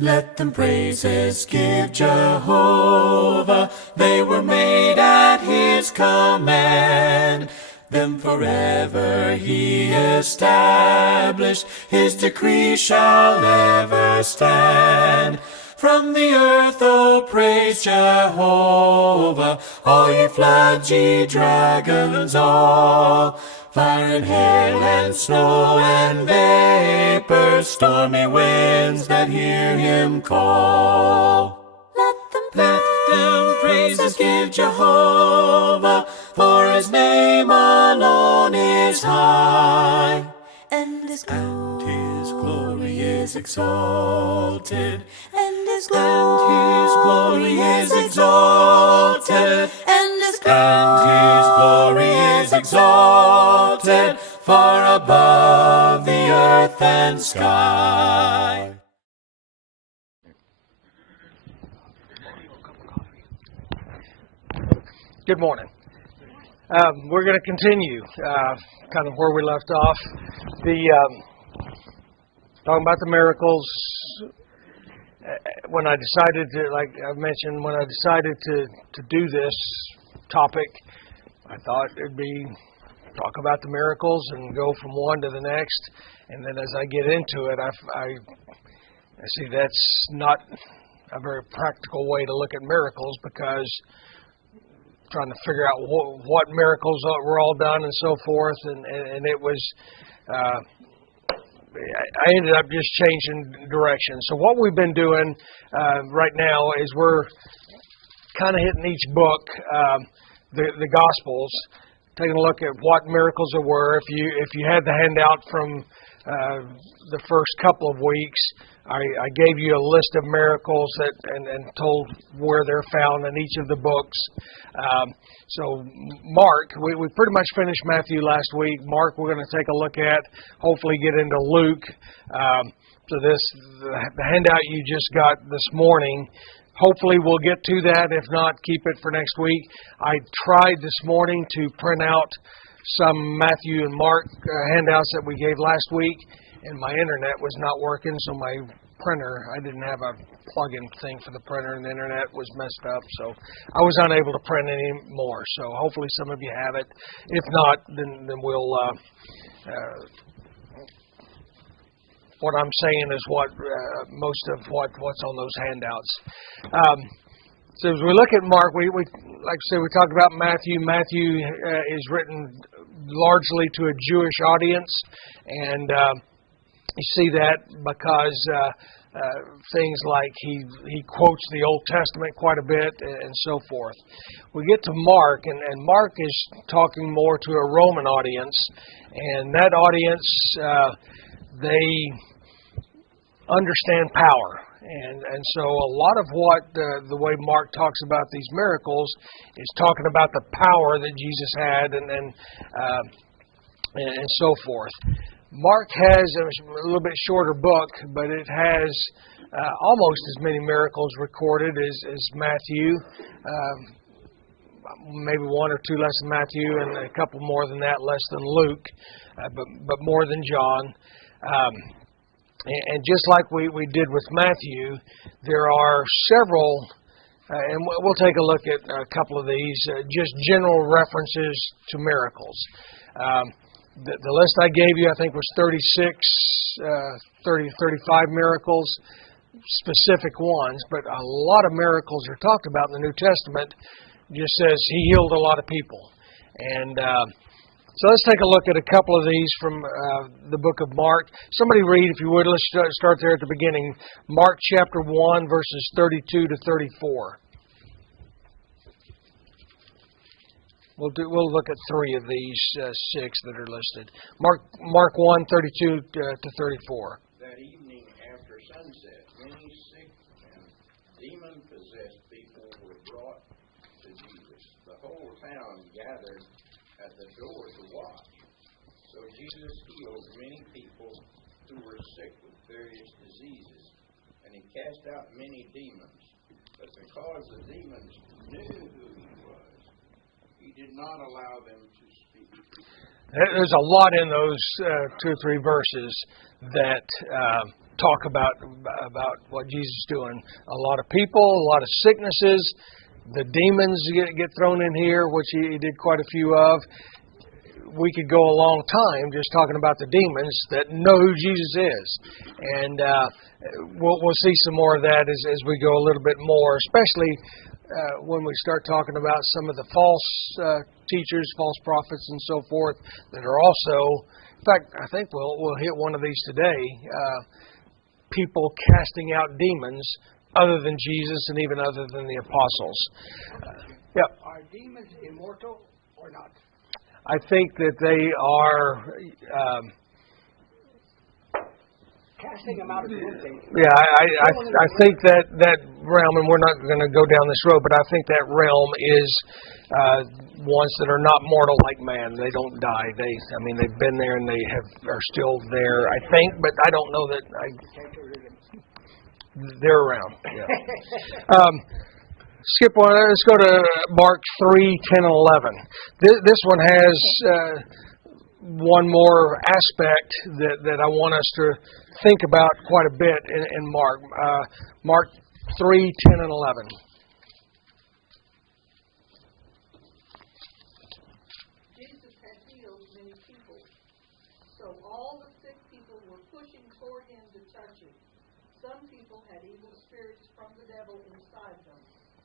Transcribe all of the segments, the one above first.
Let them praises give Jehovah. They were made at His command. Them forever He established. His decree shall ever stand. From the earth, oh, praise Jehovah. All ye floods, ye dragons all. Fire and hail and snow and vapor, stormy winds that hear Him call. Let them praises give Jehovah, for His name alone is high. And His glory is exalted. And His glory is exalted. And His glory is exalted, far above the earth and sky. Good morning. We're going to continue kind of where we left off. Talking about the miracles. When I decided to, like I mentioned, when I decided to do this topic, I thought it'd be talk about the miracles and go from one to the next. And then as I get into it, I see that's not a very practical way to look at miracles, because trying to figure out what miracles were all done and so forth, and it was I ended up just changing direction. So what we've been doing right now is we're kind of hitting each book, the Gospels, taking a look at what miracles there were. If you had the handout from the first couple of weeks, I gave you a list of miracles and told where they're found in each of the books. So Mark, we pretty much finished Matthew last week. Mark, we're going to take a look at, hopefully get into Luke. So the handout you just got this morning, hopefully we'll get to that. If not, keep it for next week. I tried this morning to print out some Matthew and Mark handouts that we gave last week, and my internet was not working, so my printer, I didn't have a plug-in thing for the printer, and the internet was messed up, so I was unable to print any more. So hopefully some of you have it. If not, then we'll what I'm saying is what most of what's on those handouts. So as we look at Mark, we like I said, we talked about Matthew. Matthew is written largely to a Jewish audience, and you see that because things like he quotes the Old Testament quite a bit and so forth. We get to Mark, and Mark is talking more to a Roman audience, and that audience, they understand power. And so a lot of what the way Mark talks about these miracles is talking about the power that Jesus had and so forth. Mark has a little bit shorter book, but it has almost as many miracles recorded as Matthew. Maybe one or two less than Matthew, and a couple more than that less than Luke, but more than John. And just like we did with Matthew, there are several, and we'll take a look at a couple of these, just general references to miracles. The list I gave you, I think, was 35 miracles, specific ones, but a lot of miracles are talked about in the New Testament. Just says He healed a lot of people. And so let's take a look at a couple of these from the book of Mark. Somebody read, if you would. Let's start there at the beginning. Mark chapter 1, verses 32 to 34. We'll look at three of these six that are listed. Mark 1, 32 to 34. That evening after sunset, many sick and demon-possessed people were brought to Jesus. The whole town gathered at the door to watch. So Jesus healed many people who were sick with various diseases, and He cast out many demons. But because the demons knew who He was, He did not allow them to speak. There's a lot in those 2 or 3 verses that talk about what Jesus is doing. A lot of people, a lot of sicknesses. The demons get thrown in here, which he did quite a few of. We could go a long time just talking about the demons that know who Jesus is. And we'll see some more of that as we go a little bit more, especially when we start talking about some of the false teachers, false prophets, and so forth that are also, in fact, I think we'll hit one of these today, people casting out demons other than Jesus and even other than the apostles. Are demons immortal or not? I think that they are. Casting them out of the room. Yeah, I think that realm, and we're not going to go down this road, but I think that realm is ones that are not mortal like man. They don't die. They've been there and they are still there. I think, but I don't know that they're around. Yeah. Skip one. Let's go to Mark 3:10 and 11. This one has one more aspect that I want us to think about quite a bit in Mark. Mark 3:10 and 11. Jesus had healed many people, so all the sick people were pushing toward him to touch him. Some people had evil spirits from the devil inside them.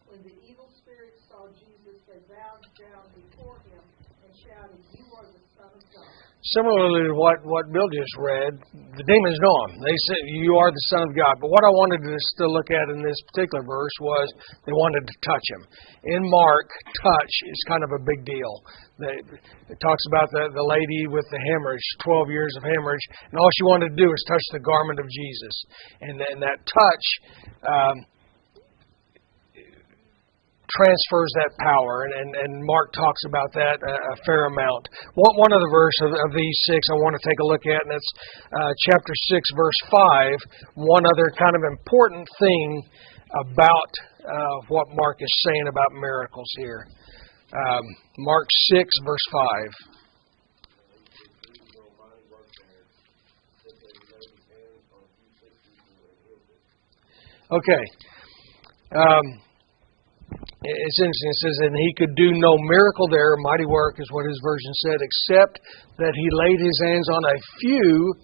When the evil spirits saw Jesus, they bowed down before him and shouted, "You are the Son of God." Similarly to what Bill just read, the demons know him. They said, "You are the Son of God." But what I wanted us to look at in this particular verse was they wanted to touch him. In Mark, touch is kind of a big deal. It talks about the lady with the hemorrhage, 12 years of hemorrhage, and all she wanted to do was touch the garment of Jesus. And that touch transfers that power, and Mark talks about that a fair amount. One other verse of these six I want to take a look at, and it's chapter 6, verse 5. One other kind of important thing about what Mark is saying about miracles here. Mark 6, verse 5. Okay. It's interesting. It says, "And he could do no miracle there," mighty work is what his version said, "except that he laid his hands on a few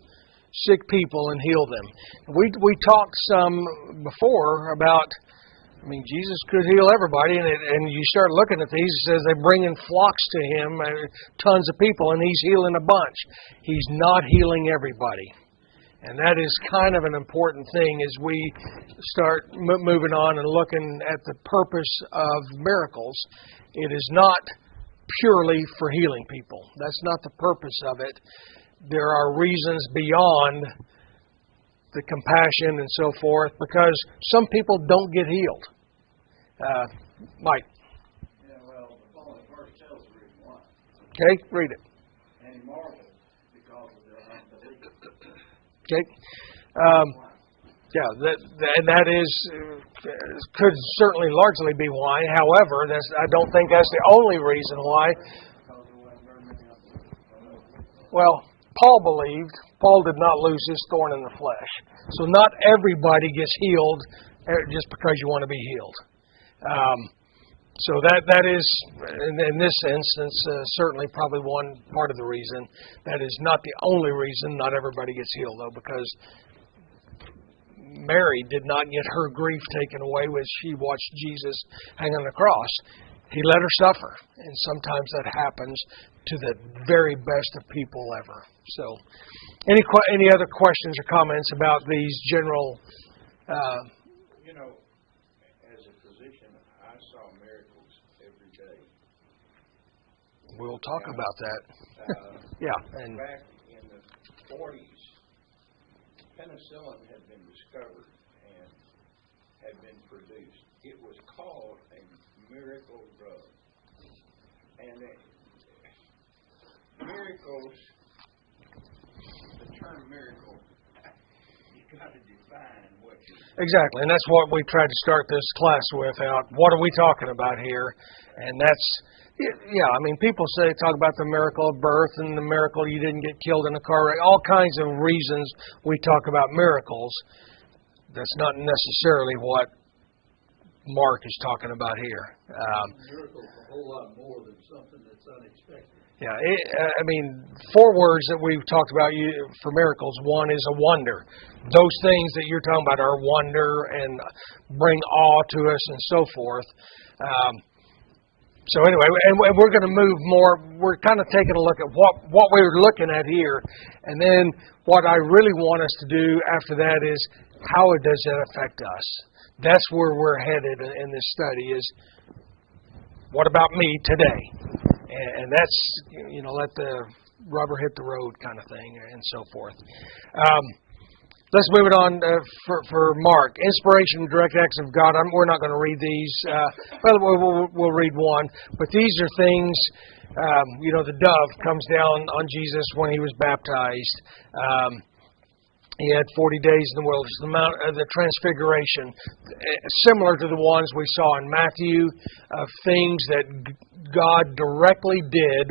sick people and healed them." We talked some before about, Jesus could heal everybody, and you start looking at these, it says they bring in flocks to him, tons of people, and he's healing a bunch. He's not healing everybody. And that is kind of an important thing as we start moving on and looking at the purpose of miracles. It is not purely for healing people. That's not the purpose of it. There are reasons beyond the compassion and so forth, because some people don't get healed. Mike. Yeah, well, the following verse tells the reason why. Okay, read it. And he marveled because of their unbelief. Okay. That is could certainly largely be why. However, I don't think that's the only reason why. Well, Paul believed. Paul did not lose his thorn in the flesh. So not everybody gets healed just because you want to be healed. So that is, in this instance, certainly probably one part of the reason. That is not the only reason not everybody gets healed, though, because Mary did not get her grief taken away when she watched Jesus hang on the cross. He let her suffer, and sometimes that happens to the very best of people ever. So, any other questions or comments about these general? As a physician, I saw miracles every day. We'll talk about that. Yeah, and Back in the 40s, penicillin had been discovered and had been produced. It was called a miracle drug. And miracles, the term miracle, you've got to define what you exactly, and that's what we tried to start this class with. What are we talking about here? And Yeah, I mean, people talk about the miracle of birth and the miracle you didn't get killed in a car wreck. All kinds of reasons we talk about miracles. That's not necessarily what Mark is talking about here. Miracles a whole lot more than something that's unexpected. Yeah, I mean, 4 words that we've talked about for miracles. One is a wonder. Those things that you're talking about are wonder and bring awe to us and so forth. So anyway, and we're going to move more. We're kind of taking a look at what we were looking at here. And then what I really want us to do after that is how does that affect us? That's where we're headed in this study is what about me today? And that's, let the rubber hit the road kind of thing and so forth. Let's move it on for Mark. Inspiration and direct acts of God. We're not going to read these. We'll read one. But these are things, the dove comes down on Jesus when he was baptized. He had 40 days in the wilderness. The transfiguration, similar to the ones we saw in Matthew, of things that God directly did,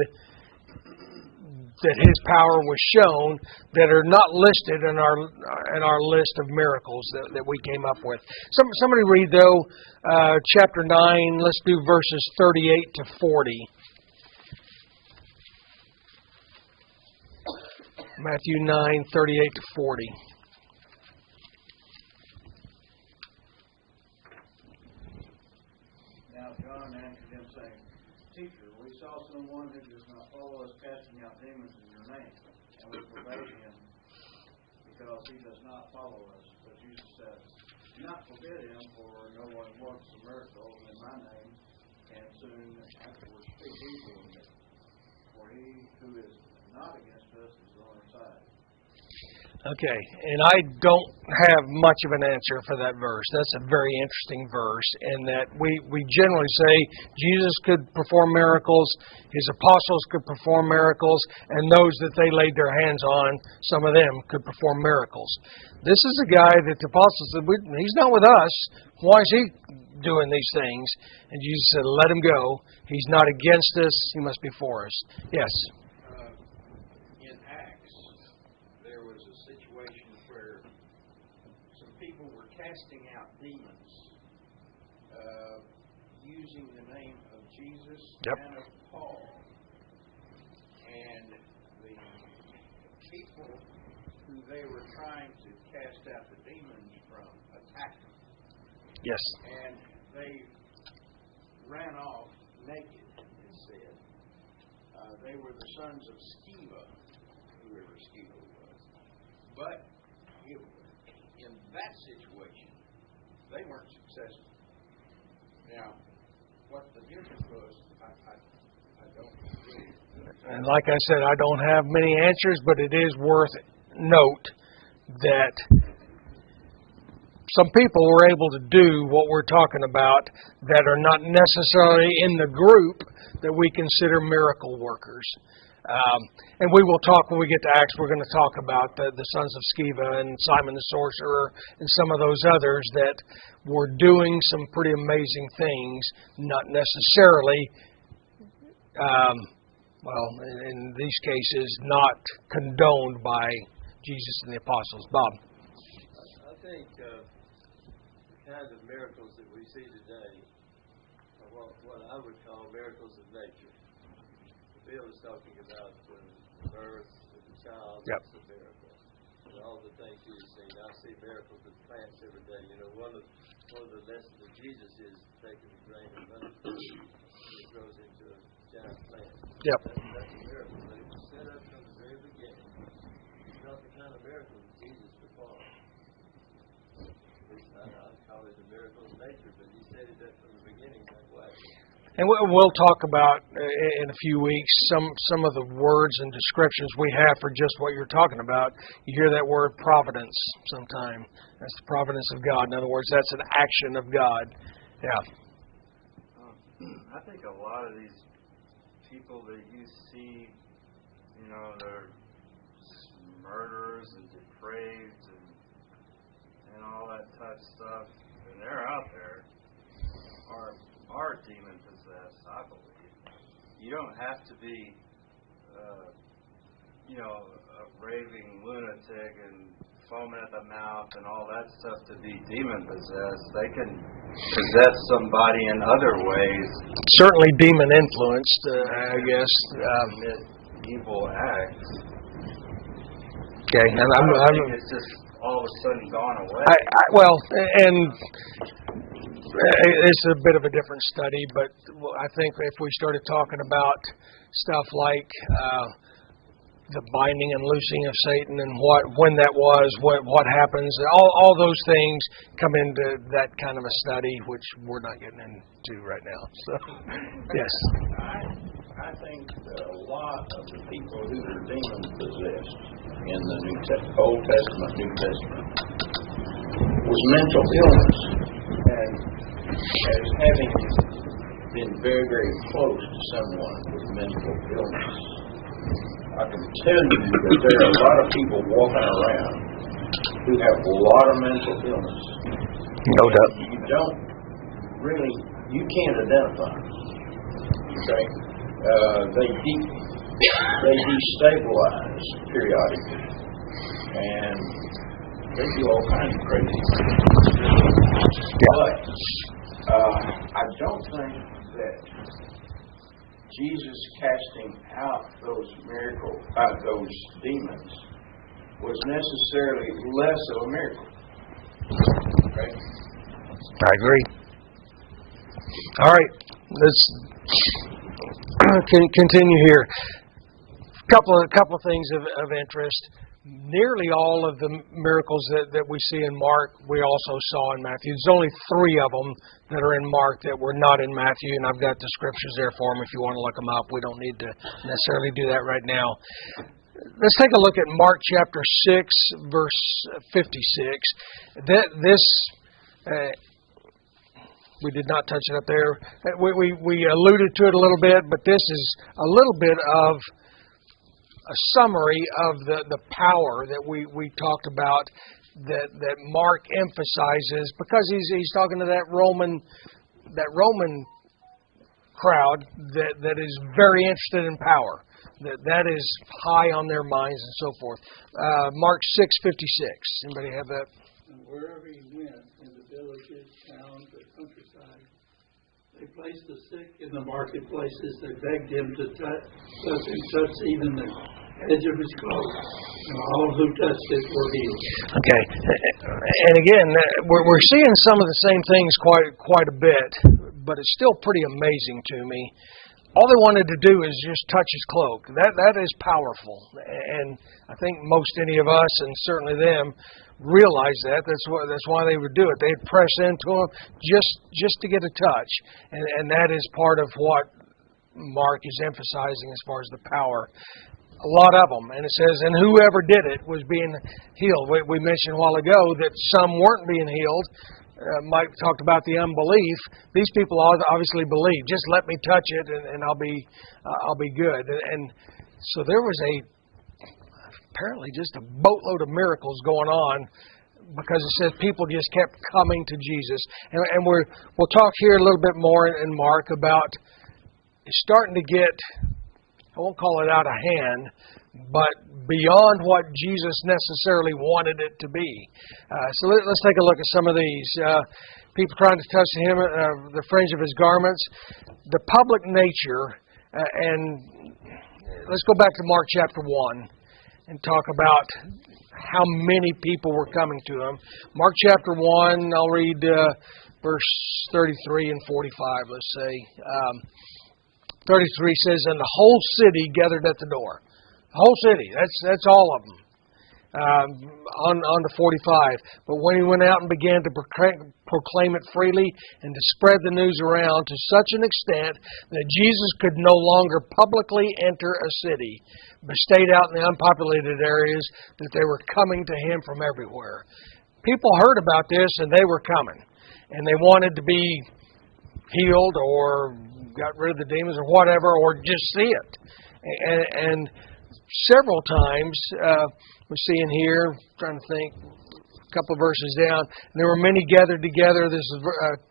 that His power was shown, that are not listed in our list of miracles that we came up with. Somebody read though chapter 9. Let's do verses 38 to 40. Matthew 9, 38 to 40. Now John answered him, saying, Teacher, we saw someone who does not follow us casting out demons in your name, and we forbade him because he does not follow us. But Jesus said, Do not forbid him, for no one works a miracle in my name, and soon afterwards speak evil of me. For he who is not against us is on our side. Okay, and I don't have much of an answer for that verse. That's a very interesting verse in that we generally say Jesus could perform miracles, His apostles could perform miracles, and those that they laid their hands on, some of them could perform miracles. This is a guy that the apostles said, He's not with us. Why is He doing these things? And Jesus said, let Him go. He's not against us. He must be for us. Yes? In Acts, there was a situation where some people were casting out demons using the name of Jesus and of Paul. And the people who they were trying to cast out the demons from attacked them. Yes. And they ran off naked, it said. They were the sons of Sceva, whoever Sceva was. But in that situation, they weren't successful. Now, what the difference was, I don't really. And like I said, I don't have many answers, but it is worth note that some people were able to do what we're talking about that are not necessarily in the group that we consider miracle workers. And we will talk when we get to Acts. We're going to talk about the sons of Sceva and Simon the sorcerer and some of those others that were doing some pretty amazing things, not necessarily, in these cases, not condoned by Jesus and the apostles. Bob? I think the kind of miracles that we see today are what I would call miracles of nature. Bill is talking about the birth of the child. Yep. That's a miracle. And all the things he's seen. I see miracles of plants every day. One of the lessons of Jesus is taking a grain of mustard seed and it grows into a giant plant. Yep. That's a miracle. But it was set up from the very beginning. It's not the kind of miracle that Jesus performed. I'd call it a miracle of nature, but he said it from the beginning that way. And we'll talk about in a few weeks some of the words and descriptions we have for just what you're talking about. You hear that word providence sometime. That's the providence of God. In other words, that's an action of God. Yeah. I think a lot of these people that you see, they're murderers and depraved and all that type of stuff, and they're out there, are demon possessed, I believe. you don't have to be, a raving lunatic and foaming at the mouth and all that stuff to be demon possessed. They can possess somebody in other ways. Certainly demon influenced, I guess. Commit evil acts. Okay, and I don't think it's just all of a sudden gone away. And it's a bit of a different study, but I think if we started talking about stuff like the binding and loosing of Satan and when that was, what happens, all those things come into that kind of a study, which we're not getting into right now. So, yes. I think that a lot of the people who are demon possessed in the Old Testament, New Testament, was mental illness, and as having been very, very close to someone with mental illness, I can tell you that there are a lot of people walking around who have a lot of mental illness. No doubt. You can't identify them. Okay? They destabilize periodically, and they do all kinds of crazy things. But I don't think that Jesus casting out those those demons was necessarily less of a miracle. Okay? I agree. All right, let's continue here. Couple of things of interest. Nearly all of the miracles that we see in Mark, we also saw in Matthew. There's only 3 of them that are in Mark that were not in Matthew, and I've got the scriptures there for them if you want to look them up. We don't need to necessarily do that right now. Let's take a look at Mark chapter 6, verse 56. We did not touch it up there. We alluded to it a little bit, but this is a little bit of a summary of the power that we talked about that Mark emphasizes, because he's talking to that Roman crowd that is very interested in power. That is high on their minds and so forth. Mark 6:56. Anybody have that? And wherever he went, in the villages, towns, or countryside, they placed the sick in the marketplaces. They begged him to touch even the edge of his clothes. And all who touched it were healed. Okay, and again, we're seeing some of the same things quite a bit, but it's still pretty amazing to me. All they wanted to do is just touch his cloak. That is powerful, and I think most any of us, and certainly them, realize that. That's why they would do it. They'd press into him just to get a touch, and that is part of what Mark is emphasizing as far as the power. A lot of them, and it says, and whoever did it was being healed. We mentioned a while ago that some weren't being healed. Mike talked about the unbelief. These people obviously believe. Just let me touch it, and I'll be good. And so there was apparently just a boatload of miracles going on, because it says people just kept coming to Jesus. And we'll talk here a little bit more in Mark about it's starting to get, I won't call it out of hand, but beyond what Jesus necessarily wanted it to be. So let's take a look at some of these. People trying to touch him, the fringe of his garments, the public nature, and let's go back to Mark chapter 1 and talk about how many people were coming to him. Mark chapter 1, I'll read verse 33 and 45, let's say. 33 says, and the whole city gathered at the door. The whole city, that's all of them. On to 45. But when he went out and began to proclaim it freely and to spread the news around to such an extent that Jesus could no longer publicly enter a city, but stayed out in the unpopulated areas, that they were coming to him from everywhere. People heard about this and they were coming. And they wanted to be healed or got rid of the demons or whatever, or just see it. And several times, we're seeing here, trying to think, couple of verses down. And there were many gathered together. This is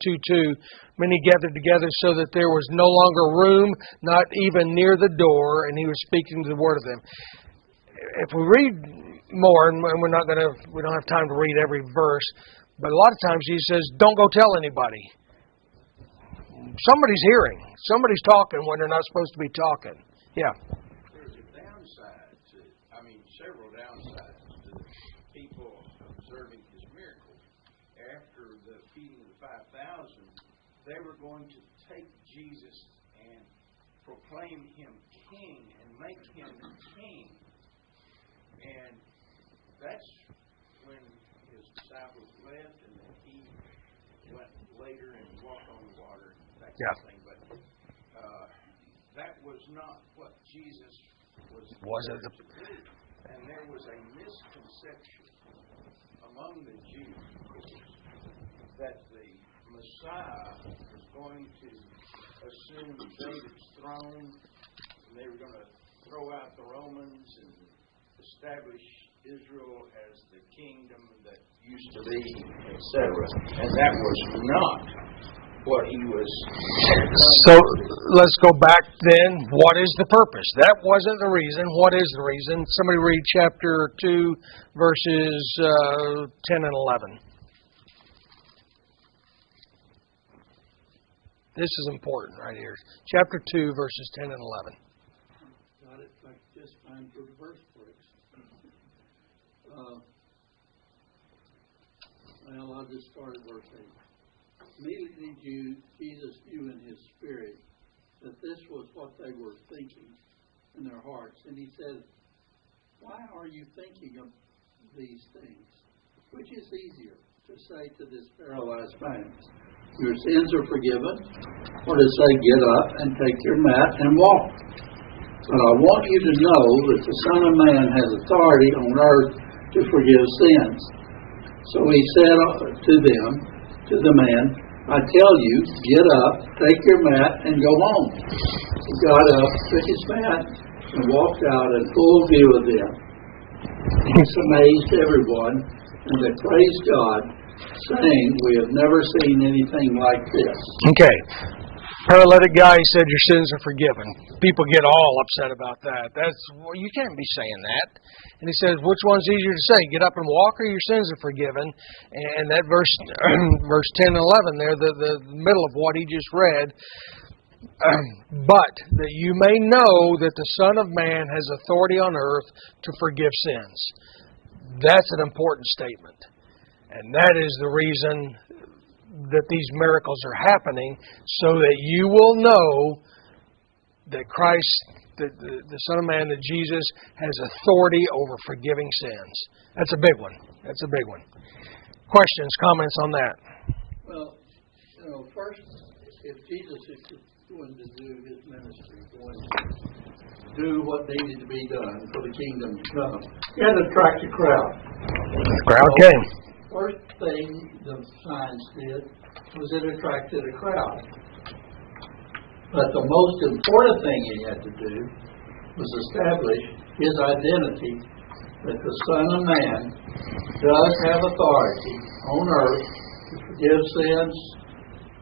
2:2. Many gathered together so that there was no longer room, not even near the door, and he was speaking the word of them. If we read more, and we don't have time to read every verse, but a lot of times Jesus says, don't go tell anybody. Somebody's hearing. Somebody's talking when they're not supposed to be talking. Yeah. There's a downside to, several downsides to people observing his miracles. After the feeding of the 5,000, they were going to take Jesus and proclaim him king and make him king. And that's when his disciples left, and then he went later and walked on the water, that kind of thing. But that was not what Jesus was there to do. And there was a misconception among the Jews, of course, that the Messiah was going to assume David's throne, and they were going to throw out the Romans and establish Israel as the kingdom that used to be, etc. And that was not what he was. So let's go back then. What is the purpose? That wasn't the reason. What is the reason? Somebody read chapter 2, verses 10 and 11. This is important right here. Chapter 2, verses 10 and 11. Got it. I just find the verse for it. I'll just start at verse 8. Immediately Jesus knew in his spirit that this was what they were thinking in their hearts. And he said, why are you thinking of these things? Which is easier to say to this paralyzed man, your sins are forgiven, or to say, get up and take your mat and walk. But I want you to know that the Son of Man has authority on earth to forgive sins. So he said to the man, I tell you, get up, take your mat, and go home. He got up, took his mat, and walked out in full view of them. This amazed everyone, and they praised God, saying, we have never seen anything like this. Okay. Paralytic guy said your sins are forgiven. People get all upset about that. You can't be saying that. And he says, which one's easier to say? Get up and walk, or your sins are forgiven? And that verse 10 and 11 there, the middle of what he just read. But that you may know that the Son of Man has authority on earth to forgive sins. That's an important statement. And that is the reason that these miracles are happening, so that you will know that Christ, the Son of Man, that Jesus has authority over forgiving sins. That's a big one. That's a big one. Questions, comments on that? Well, first, if Jesus is going to do his ministry, going to do what needed to be done for the kingdom to come, he had to attract a crowd. The crowd came. First thing the signs did was it attracted a crowd. But the most important thing he had to do was establish his identity, that the Son of Man does have authority on earth to forgive sins,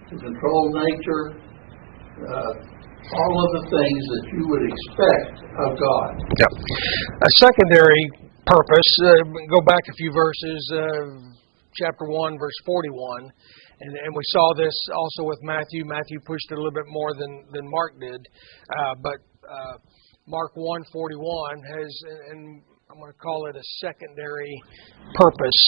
to control nature, all of the things that you would expect of God. Yep. A secondary purpose, go back a few verses, chapter 1, verse 41, and we saw this also with Matthew. Matthew pushed it a little bit more than Mark did, but Mark 1:41 has, and I'm going to call it a secondary purpose,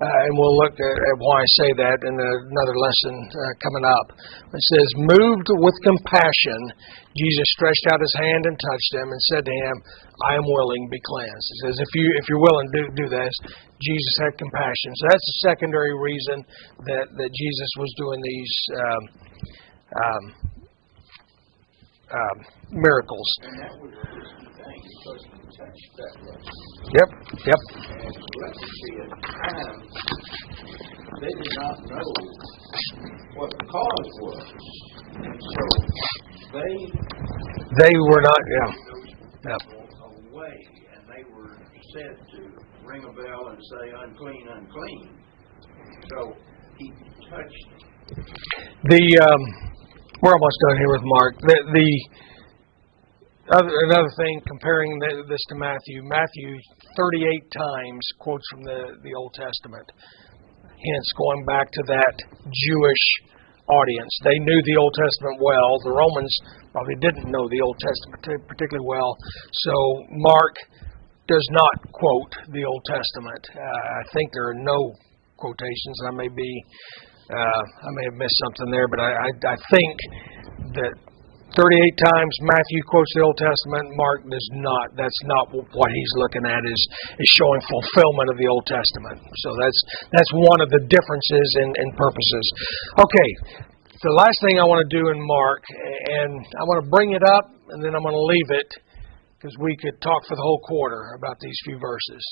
and we'll look at why I say that in another lesson coming up. It says, moved with compassion, Jesus stretched out his hand and touched him and said to him, I am willing, be cleansed. It says, if you're willing to do this, Jesus had compassion. So that's a secondary reason that Jesus was doing these miracles. And that was a risky thing, because he touched that leper. Yep. And leprosy at the time, they did not know what the cause was. And so they were not, those people away, and they were said to ring a bell and say, unclean, unclean. So he touched. We're almost done here with Mark. Another thing, comparing this to Matthew. Matthew 38 times quotes from the Old Testament. Hence, going back to that Jewish audience. They knew the Old Testament well. The Romans probably didn't know the Old Testament particularly well. So Mark does not quote the Old Testament. I think there are no quotations. I may have missed something there, but I think that 38 times Matthew quotes the Old Testament, Mark does not. That's not what he's looking at, is showing fulfillment of the Old Testament. So that's one of the differences in purposes. Okay, the last thing I want to do in Mark, and I want to bring it up, and then I'm going to leave it, because we could talk for the whole quarter about these few verses.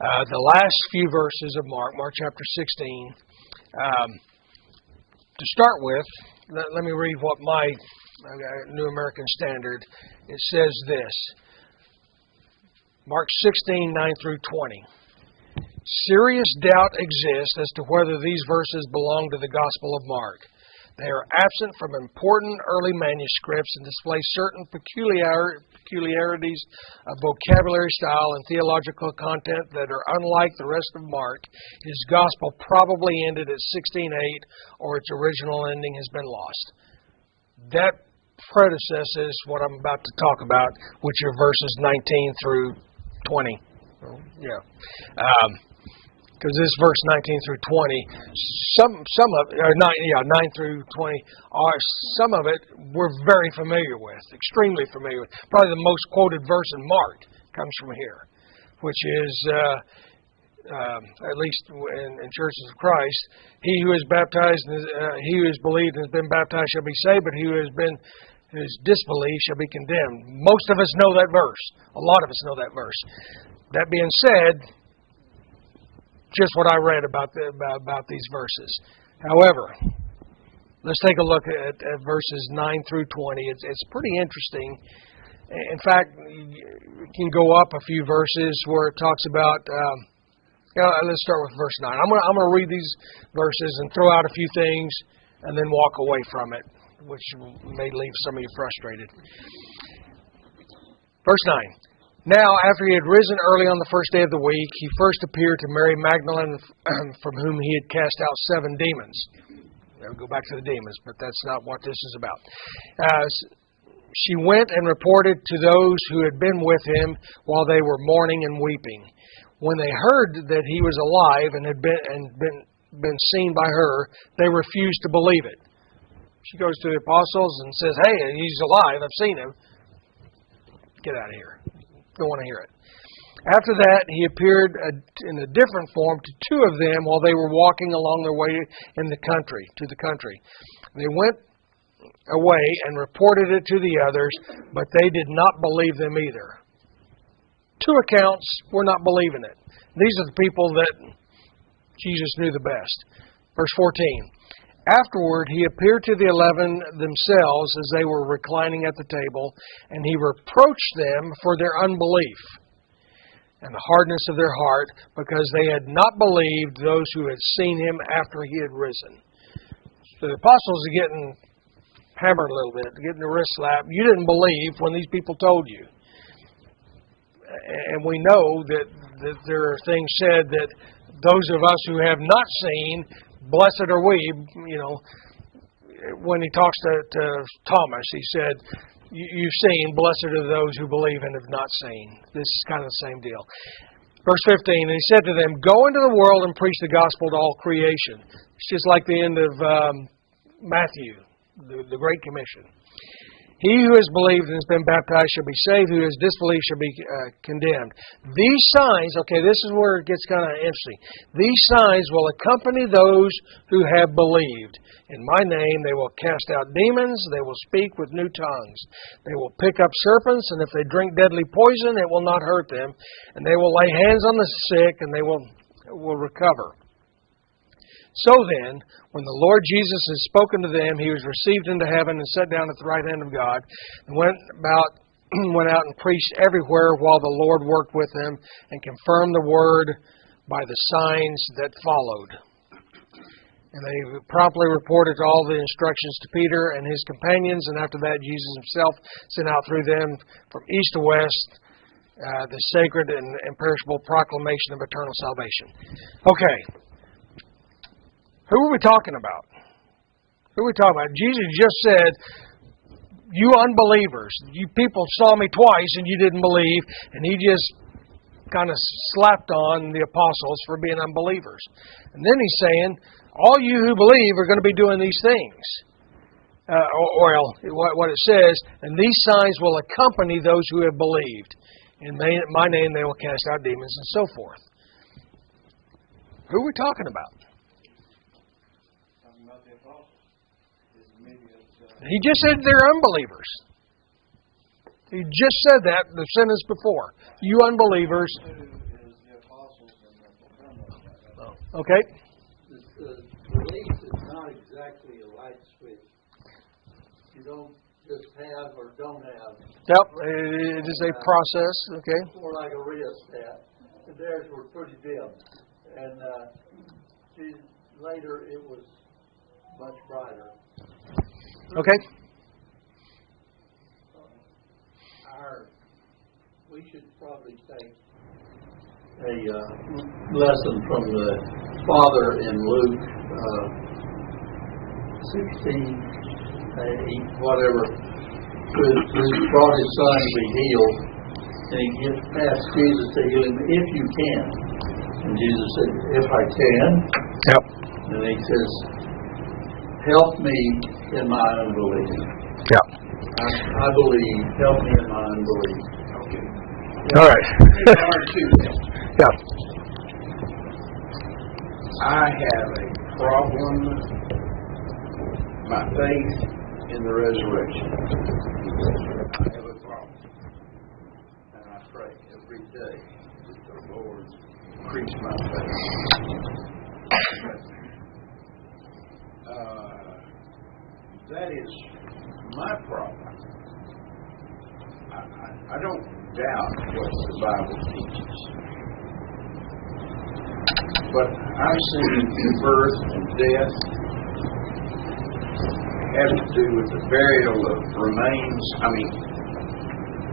The last few verses of Mark chapter 16. To start with, let me read what my New American Standard, it says this. Mark 16, 9 through 20. Serious doubt exists as to whether these verses belong to the Gospel of Mark. They are absent from important early manuscripts and display certain peculiarities of vocabulary style and theological content that are unlike the rest of Mark. His Gospel probably ended at 16:8, or its original ending has been lost. That predecesses what I'm about to talk about, which are verses 19 through 20. Because this verse 19 through 20, some of it, 9 through 20, some of it we're very familiar with, extremely familiar with. Probably the most quoted verse in Mark comes from here, which is, at least in churches of Christ, he who is baptized, he who has believed and has been baptized shall be saved, but he who has disbelieved shall be condemned. Most of us know that verse. A lot of us know that verse. That being said, just what I read about these verses. However, let's take a look at verses 9 through 20. It's pretty interesting. In fact, you can go up a few verses where it talks about. Let's start with verse 9. I'm going to read these verses and throw out a few things, and then walk away from it, which may leave some of you frustrated. Verse 9. Now, after he had risen early on the first day of the week, he first appeared to Mary Magdalene, from whom he had cast out 7 demons. We'll go back to the demons, but that's not what this is about. She went and reported to those who had been with him while they were mourning and weeping. When they heard that he was alive and had been seen by her, they refused to believe it. She goes to the apostles and says, "Hey, he's alive. I've seen him." Get out of here. Don't want to hear it. After that, he appeared in a different form to 2 of them while they were walking along their way to the country. They went away and reported it to the others, but they did not believe them either. 2 accounts were not believing it. These are the people that Jesus knew the best. Verse 14. Afterward, he appeared to the 11 themselves as they were reclining at the table, and he reproached them for their unbelief and the hardness of their heart, because they had not believed those who had seen him after he had risen. So the apostles are getting hammered a little bit, getting the wrist slapped. You didn't believe when these people told you. And we know that there are things said that those of us who have not seen, blessed are we. When he talks to Thomas, he said, "You've seen, blessed are those who believe and have not seen." This is kind of the same deal. Verse 15, and he said to them, "Go into the world and preach the gospel to all creation." It's just like the end of Matthew, the Great Commission. He who has believed and has been baptized shall be saved. Who has disbelieved shall be condemned. These signs, okay, this is where it gets kind of interesting. These signs will accompany those who have believed. In my name they will cast out demons. They will speak with new tongues. They will pick up serpents, and if they drink deadly poison, it will not hurt them. And they will lay hands on the sick, and they will recover. So then, when the Lord Jesus had spoken to them, he was received into heaven and sat down at the right hand of God, and went out and preached everywhere while the Lord worked with him and confirmed the word by the signs that followed. And they promptly reported all the instructions to Peter and his companions, and after that Jesus himself sent out through them from east to west the sacred and imperishable proclamation of eternal salvation. Okay. Who are we talking about? Who are we talking about? Jesus just said, you unbelievers, you people saw me twice and you didn't believe, and he just kind of slapped on the apostles for being unbelievers. And then he's saying, all you who believe are going to be doing these things. What it says, and these signs will accompany those who have believed. In my name they will cast out demons and so forth. Who are we talking about? Talking about the apostles. He just said they're unbelievers. He just said that the sentence before. You unbelievers. Okay. The belief is not exactly a light switch. You don't just have or don't have. Yep, it is a process. Okay. It's more like a rheostat. And theirs were pretty dim. And later it was much brighter. Okay. We should probably take a lesson from the Father in Luke 16, whatever, who brought his son to be healed, and he asked Jesus to heal him if you can. And Jesus said, if I can. Yep. And he says, help me in my unbelief. Yep. I believe. Help me in my unbelief. All right. Yeah. I have a problem, my faith in the resurrection. I have a problem. And I pray every day that the Lord increase my faith. That is my problem. I don't doubt what the Bible teaches. But I've seen birth and death have to do with the burial of remains. I mean,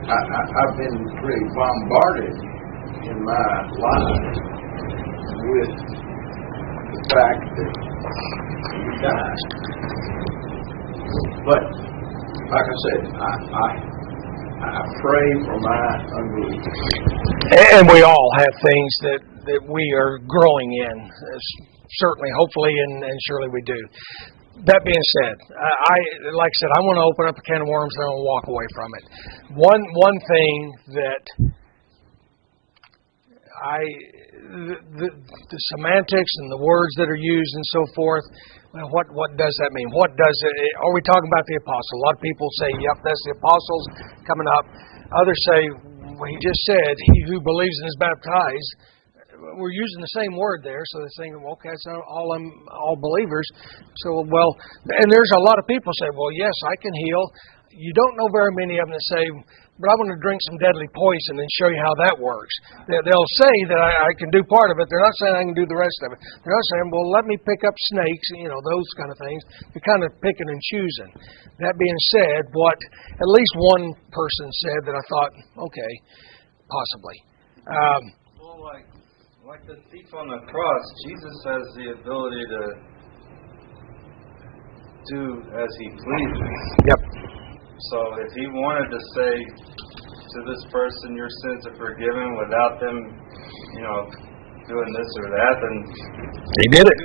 I've been really bombarded in my life with the fact that we die. But, like I said, I pray for my unbelief. And we all have things that we are growing in. Certainly, hopefully, and surely we do. That being said, like I said, I want to open up a can of worms and I want to walk away from it. One thing that the semantics and the words that are used and so forth. Well, what does that mean? What does it? Are we talking about the apostles? A lot of people say, "Yep, that's the apostles coming up." Others say, "Well, he just said, he who believes and is baptized." We're using the same word there, so they're saying, "Okay, it's all believers." So, well, and there's a lot of people say, "Well, yes, I can heal." You don't know very many of them that say, "But I want to drink some deadly poison and show you how that works." They'll say that I can do part of it. They're not saying I can do the rest of it. They're not saying, "Well, let me pick up snakes," those kind of things. They're kind of picking and choosing. That being said, what at least one person said that I thought, okay, possibly. Well, like the thief on the cross, Jesus has the ability to do as he pleases. Yep. So if he wanted to say to this person, your sins are forgiven without them, doing this or that, then he did it.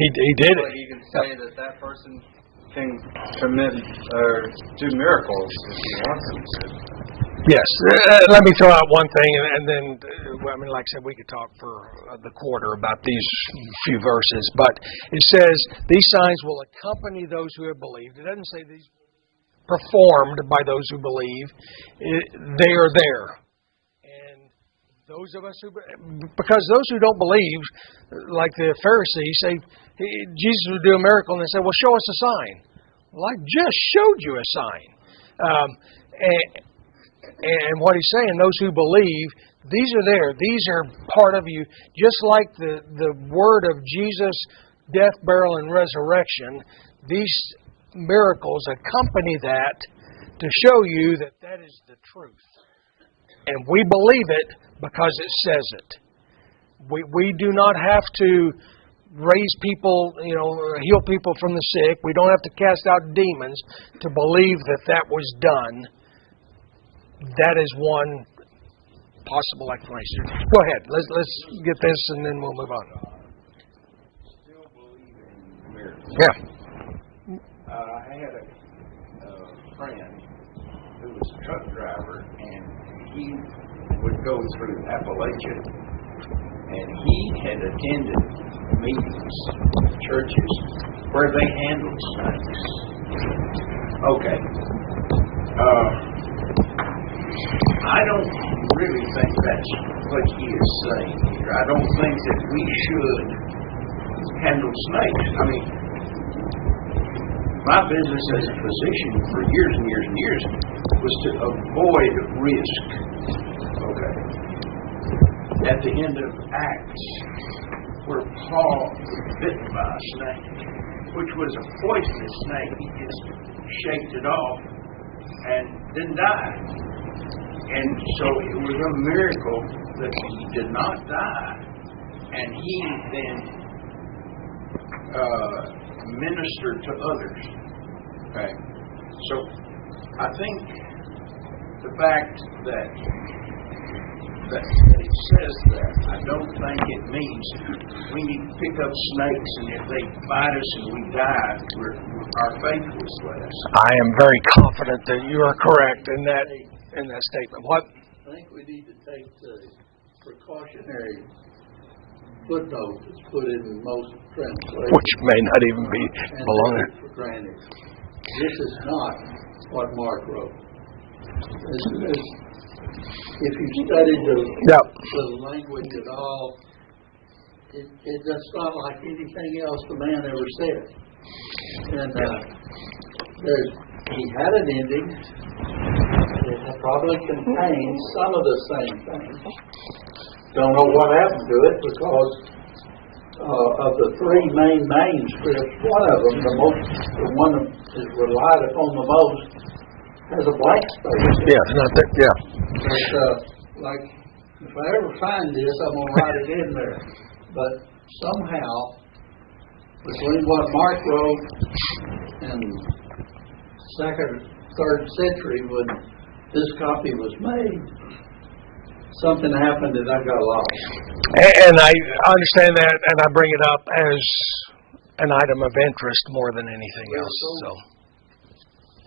He did it. He can say that person can commit or do miracles if he wants them to. Yes. Let me throw out one thing, and then, like I said, we could talk for the quarter about these few verses. But it says, these signs will accompany those who have believed. It doesn't say these performed by those who believe. They are there. And those of us because those who don't believe, like the Pharisees, say, Jesus would do a miracle, and they say, well, show us a sign. Well, I just showed you a sign. And what he's saying, those who believe, these are there. These are part of you. Just like the word of Jesus death, burial, and resurrection, these miracles accompany that to show you that that is the truth. And we believe it because it says it. We do not have to raise people, heal people from the sick. We don't have to cast out demons to believe that that was done. That is one possible explanation. Go ahead. Let's get this, and then we'll move on. Still believe in miracles. Yeah. I had a friend who was a truck driver, and he would go through Appalachia, and he had attended meetings, churches, where they handled snakes. Okay. I don't really think that's what he is saying here. I don't think that we should handle snakes. I mean, my business as a physician for years and years and years was to avoid risk. Okay. At the end of Acts, where Paul was bitten by a snake, which was a poisonous snake, he just shaked it off and didn't die. And so it was a miracle that he did not die. And he then ministered to others. Okay? So I think the fact that it says that, I don't think it means we need to pick up snakes, and if they bite us and we die, our faith was less. I am very confident that you are correct in that statement. What? I think we need to take the precautionary footnote that's put in most translations. Which may not even be and belong take it for granted. This is not what Mark wrote. This is, if you study the language at all, it's just not like anything else the man ever said. And he had an ending. It probably contains some of the same things. Don't know what happened to it because of the three main manuscripts, one of them, the one that is relied upon the most, has a blank space. Yeah, not that. Yeah. But, like, if I ever find this, I'm going to write it in there. But somehow, between what Mark wrote and 2nd, 3rd century, when this copy was made, something happened and I got lost. And I understand that, and I bring it up as an item of interest more than anything else. So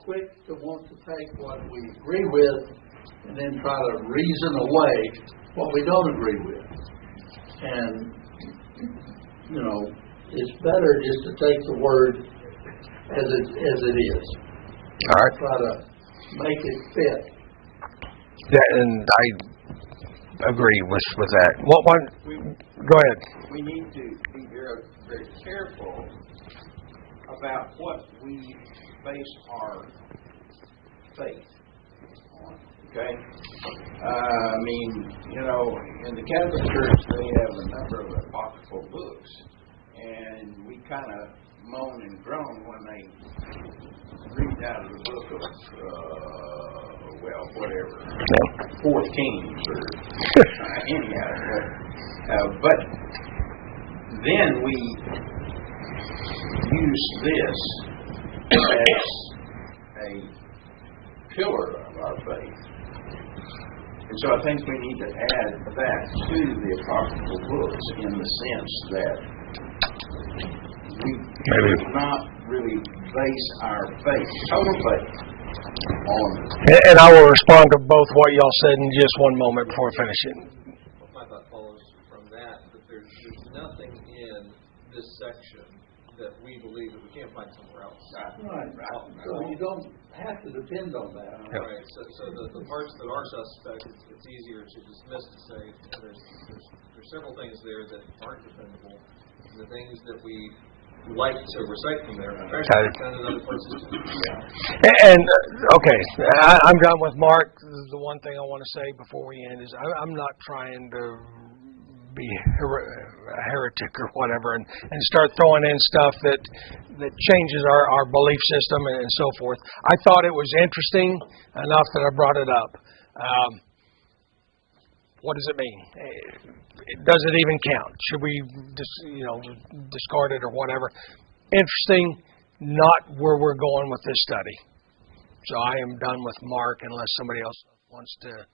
quick to want to take what we agree with and then try to reason away what we don't agree with. And, it's better just to take the word as it is. all right. Try to make it fit. Yeah, and I agree with that. What one? Go ahead. We need to be very, very careful about what we base our faith on. Okay? In the Catholic Church, they have a number of apocryphal books, and we kind of moan and groan when they read out of the book of, whatever, 4th Kings or anyhow. But then we use this as a pillar of our faith. And so I think we need to add that to the apocryphal books in the sense that we should not really base our faith, total faith, on. And I will respond to both what y'all said in just one moment before finishing. My thought follows from that there's nothing in this section that we believe that we can't find somewhere else. Right. So you don't have to depend on that. Yeah. Right. So the parts that are suspect, it's easier to dismiss to say there's several things there that aren't dependable. And the things that we like to recite from there, kind of other parts too. Yeah. And okay, I'm done with Mark. The one thing I want to say before we end is I'm not trying to be a heretic or whatever, and start throwing in stuff that changes our belief system and so forth. I thought it was interesting enough that I brought it up. What does it mean? Does it even count? Should we discard it or whatever? Interesting, not where we're going with this study. So I am done with Mark unless somebody else wants to.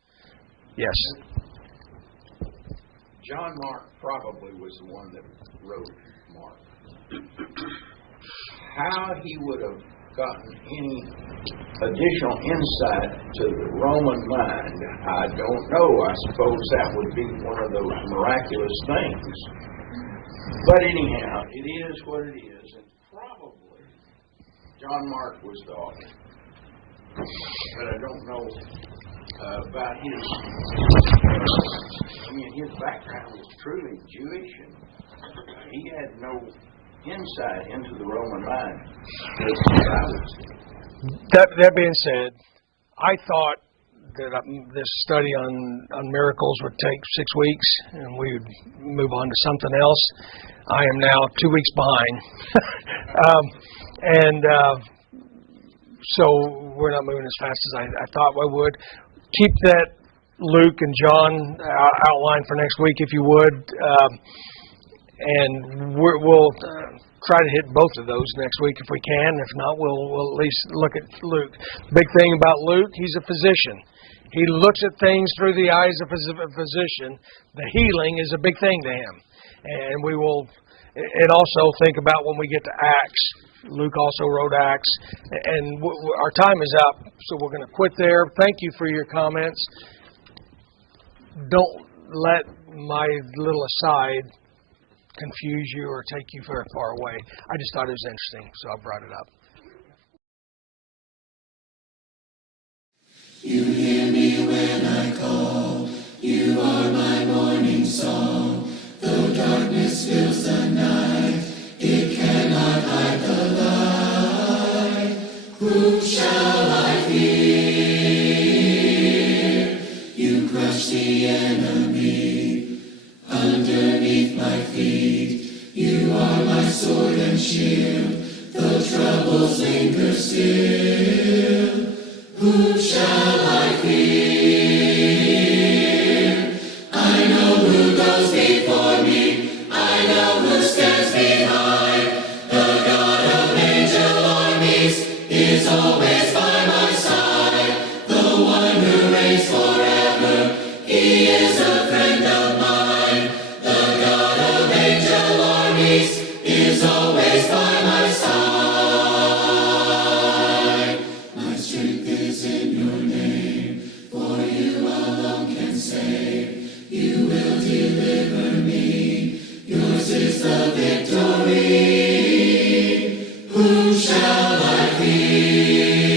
Yes. John Mark probably was the one that wrote Mark. How he would have gotten any additional insight to the Roman mind, I don't know. I suppose that would be one of those miraculous things. But anyhow, it is what it is, and probably John Mark was the author. But I don't know about his. His background was truly Jewish, and he had no insight into the Roman mind. That being said, I thought that this study on miracles would take 6 weeks, and we would move on to something else. I am now 2 weeks behind, so we're not moving as fast as I thought we would. Keep that Luke and John outline for next week, if you would, and we'll try to hit both of those next week if we can. If not, we'll at least look at Luke. Big thing about Luke, he's a physician. He looks at things through the eyes of a physician. The healing is a big thing to him, and we will. And also think about when we get to Acts. Luke also wrote Acts, and our time is up, so we're going to quit there. Thank you for your comments. Don't let my little aside confuse you or take you very far away. I just thought it was interesting, so I brought it up. You hear me when I call. You are my morning song. Though darkness fills the night, it cannot hide the light. Whom shall I fear? You crush the enemy underneath my feet. You are my sword and shield. Though troubles linger still, whom shall I fear? I know who goes before me. I know who stands behind. The God of angel armies is always by my side. The one who reigns forever, he is a friend of mine. The God of angel armies is always by my side. My strength is in your name, for you alone can save. You will deliver me. Yours is the victory. Whom shall I fear?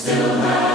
still have